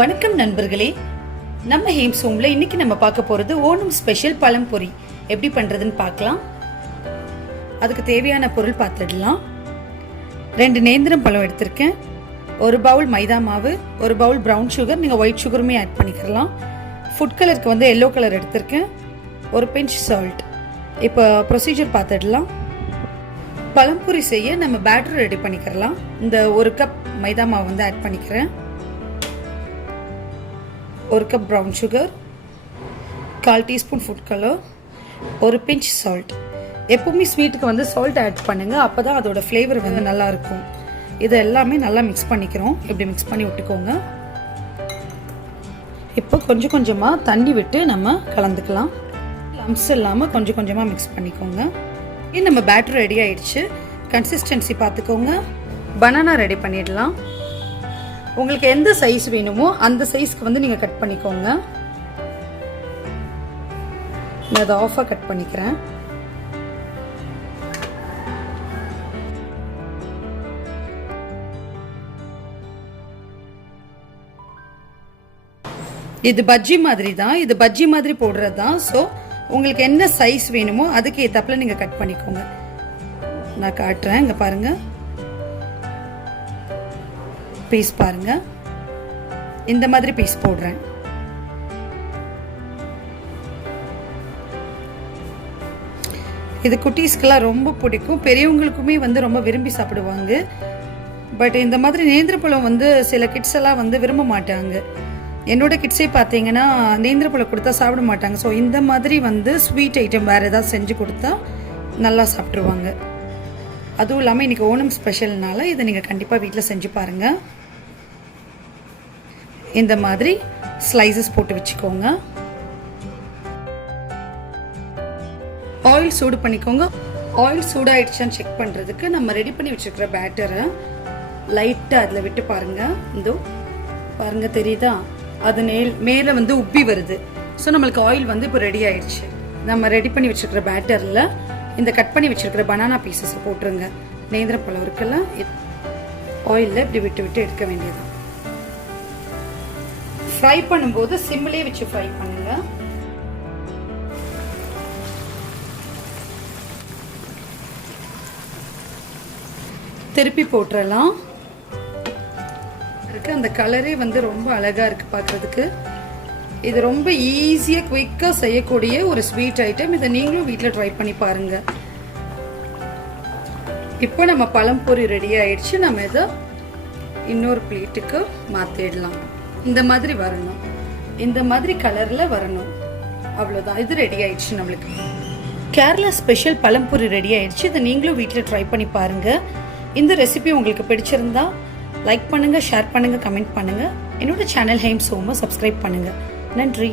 வணக்கம் நண்பர்களே, நம்ம ஹேம்ஸ் ஹோம்ல இன்னைக்கு நம்ம பார்க்க போறது ஓணம் ஸ்பெஷல் பழம்பொரி எப்படி பண்றதுன்னு பார்க்கலாம். அதுக்கு தேவையான பொருள் பார்த்துடலாம். 2 நேந்திரம் பழம் எடுத்திருக்கேன், 1 பவுல் மைதா மாவு, 1 பவுல் ப்ரௌன் சுகர், நீங்கள் ஒயிட் சுகருமே ஆட் பண்ணிக்கலாம். ஃபுட் கலருக்கு வந்து எல்லோ கலர் எடுத்திருக்கேன், 1 பிஞ்ச் சால்ட். இப்போ ப்ரொசீஜர் பார்த்துடலாம். பழம்பொரி செய்ய நம்ம பேட்டர் ரெடி பண்ணிக்கலாம். இந்த 1 கப் மைதா மாவு வந்து ஆட் பண்ணிக்கிறேன், 1 cup brown sugar, 1/4 teaspoon food colour, 1 pinch salt. எப்பவுமே ஸ்வீட்டுக்கு வந்து சால்ட் ஆட் பண்ணுங்க, அப்போதான் அதோட ஃப்ளேவர் வந்து நல்லா இருக்கும். இது எல்லாமே நல்லா மிக்ஸ் பண்ணிக்கிறோம். இப்படி மிக்ஸ் பண்ணி விட்டுக்கோங்க. இப்போ கொஞ்சம் கொஞ்சமாக தண்ணி விட்டு நம்ம கலந்துக்கலாம். லம்ஸ் இல்லாமல் கொஞ்சம் கொஞ்சமாக மிக்ஸ் பண்ணிக்கோங்க. இது நம்ம பேட்டர் ரெடி ஆயிடுச்சு. கன்சிஸ்டன்சி பார்த்துக்கோங்க. பனானா ரெடி பண்ணிடலாம். உங்களுக்கு எந்த சைஸ் வேணுமோ அந்த சைஸ்க்கு வந்து நீங்கள் கட் பண்ணிக்கோங்க. நான் அதை ஆஃபாக கட் பண்ணிக்கிறேன். இது பஜ்ஜி மாதிரி தான், இது பஜ்ஜி மாதிரி போடுறது தான். ஸோ உங்களுக்கு என்ன சைஸ் வேணுமோ அதுக்கு ஏற்றாப்புல நீங்கள் கட் பண்ணிக்கோங்க. நான் காட்டுறேன், இங்கே பாருங்கள். பீஸ் பாருங்க, இந்த மாதிரி பீஸ் போடுறேன். இது குட்டீஸ்க்கெல்லாம் ரொம்ப பிடிக்கும், பெரியவங்களுக்குமே வந்து ரொம்ப விரும்பி சாப்பிடுவாங்க. பட் இந்த மாதிரி நேந்திரப்பழம் வந்து சில கிட்ஸ் எல்லாம் வந்து விரும்ப மாட்டாங்க. என்னோட கிட்ஸே பார்த்தீங்கன்னா நேந்திரப்பழம் கொடுத்தா சாப்பிட மாட்டாங்க. ஸோ இந்த மாதிரி வந்து ஸ்வீட் ஐட்டம் வேறு ஏதாவது செஞ்சு கொடுத்தா நல்லா சாப்பிட்ருவாங்க. அதுவும் இல்லாமல் இன்றைக்கி ஓணம் ஸ்பெஷல்னால இதை நீங்கள் கண்டிப்பாக வீட்டில் செஞ்சு பாருங்கள். இந்த மாதிரி ஸ்லைசஸ் போட்டு வச்சுக்கோங்க. ஆயில் சூடு பண்ணிக்கோங்க. ஆயில் சூடாயிடுச்சான்னு செக் பண்ணுறதுக்கு நம்ம ரெடி பண்ணி வச்சுருக்கிற பேட்டரை லைட்டாக அதில் விட்டு பாருங்கள். இதோ பாருங்கள், தெரியுதா? அது மேலே வந்து உப்பி வருது. ஸோ நம்மளுக்கு ஆயில் வந்து இப்போ ரெடி ஆயிடுச்சு. நம்ம ரெடி பண்ணி வச்சுருக்கிற பேட்டரில் இந்த கட் பண்ணி வச்சுருக்கிற பனானா பீசஸை போட்டுருங்க. நேந்திரப்பழம் இருக்குல்ல, ஆயிலில் இப்படி விட்டு விட்டு எடுக்க வேண்டியது. ஃப்ரை பண்ணும்போது சிம்மிலே வச்சு ஃப்ரை பண்ணுங்க. திருப்பி போட்டுறலாம். அந்த கலரே வந்து ரொம்ப அழகா இருக்கு பார்க்கறதுக்கு. இது ரொம்ப ஈஸியாக குயிக்காக செய்யக்கூடிய ஒரு ஸ்வீட் ஐட்டம். இதை நீங்களும் வீட்டில் ட்ரை பண்ணி பாருங்க. இப்போ நம்ம பழம்பொரி ரெடி ஆயிடுச்சு. நம்ம இதை இன்னொரு பிளேட்டுக்கு மாற்றிடலாம். இந்த மாதிரி வரணும், இந்த மாதிரி கலரில் வரணும். அவ்வளோதான், இது ரெடி ஆயிடுச்சு. நம்மளுக்கு கேரளா ஸ்பெஷல் பழம்பொரி ரெடி ஆயிடுச்சு. இதை நீங்களும் வீட்டில் ட்ரை பண்ணி பாருங்கள். இந்த ரெசிபி உங்களுக்கு பிடிச்சிருந்தா லைக் பண்ணுங்கள், ஷேர் பண்ணுங்கள், கமெண்ட் பண்ணுங்கள். என்னோட சேனல் ஹேம்ஸ் ஹோமை சப்ஸ்கிரைப் பண்ணுங்கள். நன்றி.